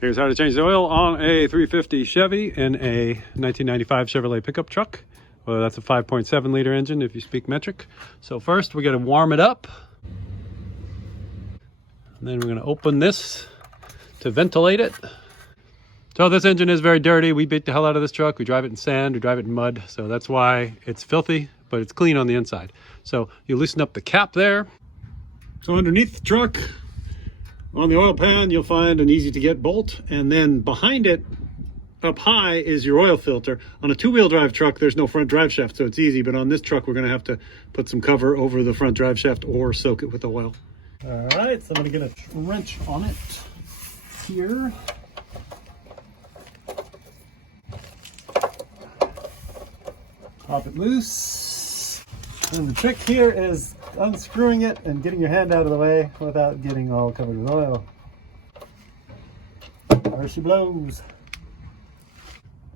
Here's how to change the oil on a 350 Chevy in a 1995 Chevrolet pickup truck. Well, that's a 5.7 liter engine if you speak metric. So first we're going to warm it up. And then we're going to open this to ventilate it. So this engine is very dirty. We beat the hell out of this truck. We drive it in sand, we drive it in mud. So that's why it's filthy, but it's clean on the inside. So you loosen up the cap there. So underneath the truck, on the oil pan, you'll find an easy to get bolt, and then behind it, up high, is your oil filter. On a two-wheel drive truck, there's no front drive shaft, so it's easy, but on this truck, we're gonna have to put some cover over the front drive shaft or soak it with oil. All right, so I'm gonna get a wrench on it here. Pop it loose. And the trick here is unscrewing it and getting your hand out of the way without getting all covered with oil. There she blows.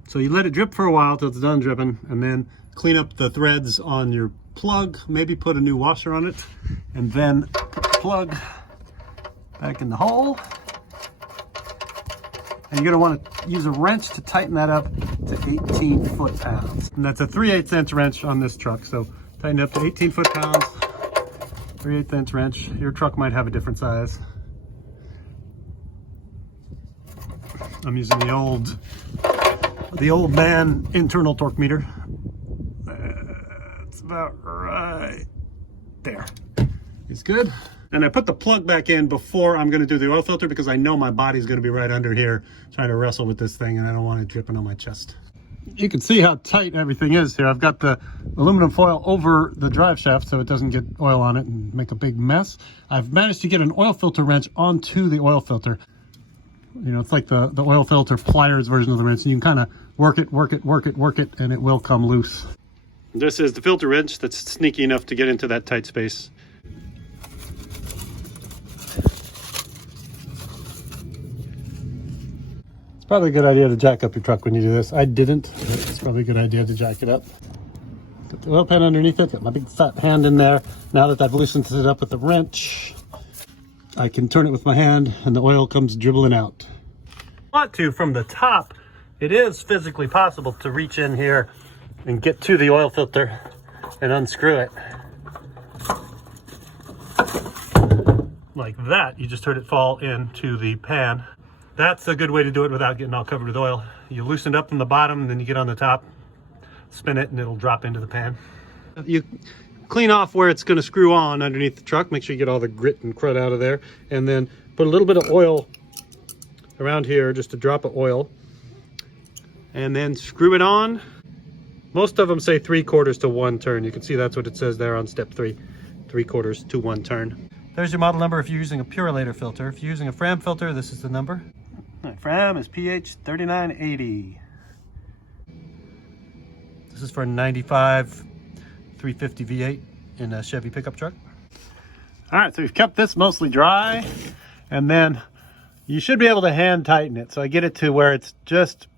So you let it drip for a while till it's done dripping, and then clean up the threads on your plug, maybe put a new washer on it, and then put the plug back in the hole. And you're gonna wanna use a wrench to tighten that up to 18 foot-pounds. And that's a 3/8 inch wrench on this truck, so tighten it up to 18 foot-pounds. 3/8 inch wrench. Your truck might have a different size. I'm using the old man internal torque meter. It's about right there. It's good. And I put the plug back in before I'm gonna do the oil filter because I know my body's gonna be right under here trying to wrestle with this thing, and I don't want it dripping on my chest. You can see how tight everything is here. I've got the aluminum foil over the drive shaft so it doesn't get oil on it and make a big mess. I've managed to get an oil filter wrench onto the oil filter. You know, it's like the oil filter pliers version of the wrench. You can kind of work it, and it will come loose. This is the filter wrench that's sneaky enough to get into that tight space. It's probably a good idea to jack up your truck when you do this. I didn't, but it's probably a good idea to jack it up. Got the oil pan underneath it, got my big fat hand in there. Now that I've loosened it up with the wrench, I can turn it with my hand and the oil comes dribbling out. Want to from the top, it is physically possible to reach in here and get to the oil filter and unscrew it. Like that, you just heard it fall into the pan. That's a good way to do it without getting all covered with oil. You loosen it up from the bottom, then you get on the top, spin it, and it'll drop into the pan. You clean off where it's gonna screw on underneath the truck. Make sure you get all the grit and crud out of there. And then put a little bit of oil around here, just a drop of oil. And then screw it on. Most of them say 3/4 to 1 turn. You can see that's what it says there on step 3, 3/4 to 1 turn. There's your model number if you're using a Purolator filter. If you're using a Fram filter, this is the number. My Fram is PH3980. This is for a 95 350 V8 in a Chevy pickup truck. All right, so we've kept this mostly dry, and then you should be able to hand tighten it. So I get it to where it's just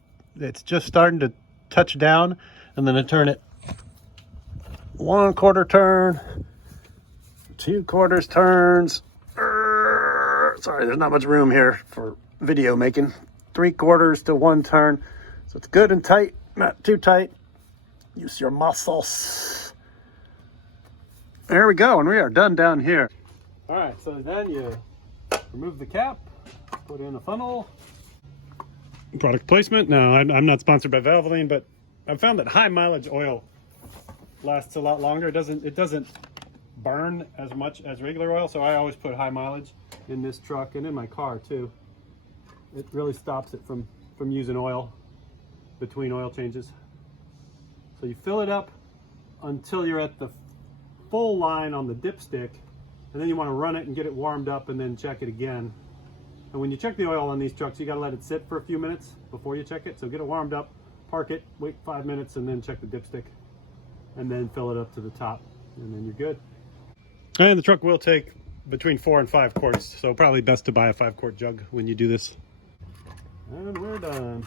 starting to touch down, and then I turn it 1/4 turn, 2/4 turns. Sorry, there's not much room here for video making. 3/4 to 1 turn. So it's good and tight, not too tight. Use your muscles. There we go, and we are done down here. All right, so then you remove the cap, put in a funnel. Product placement. Now, I'm not sponsored by Valvoline, but I've found that high mileage oil lasts a lot longer. It doesn't burn as much as regular oil, so I always put high mileage in this truck and in my car too. It really stops it from using oil between oil changes. So you fill it up until you're at the full line on the dipstick, and then you want to run it and get it warmed up and then check it again. And when you check the oil on these trucks, you got to let it sit for a few minutes before you check it. So get it warmed up, park it, wait 5 minutes, and then check the dipstick, and then fill it up to the top, and then you're good. And the truck will take between 4 and 5 quarts, so probably best to buy a 5-quart jug when you do this. And we're done.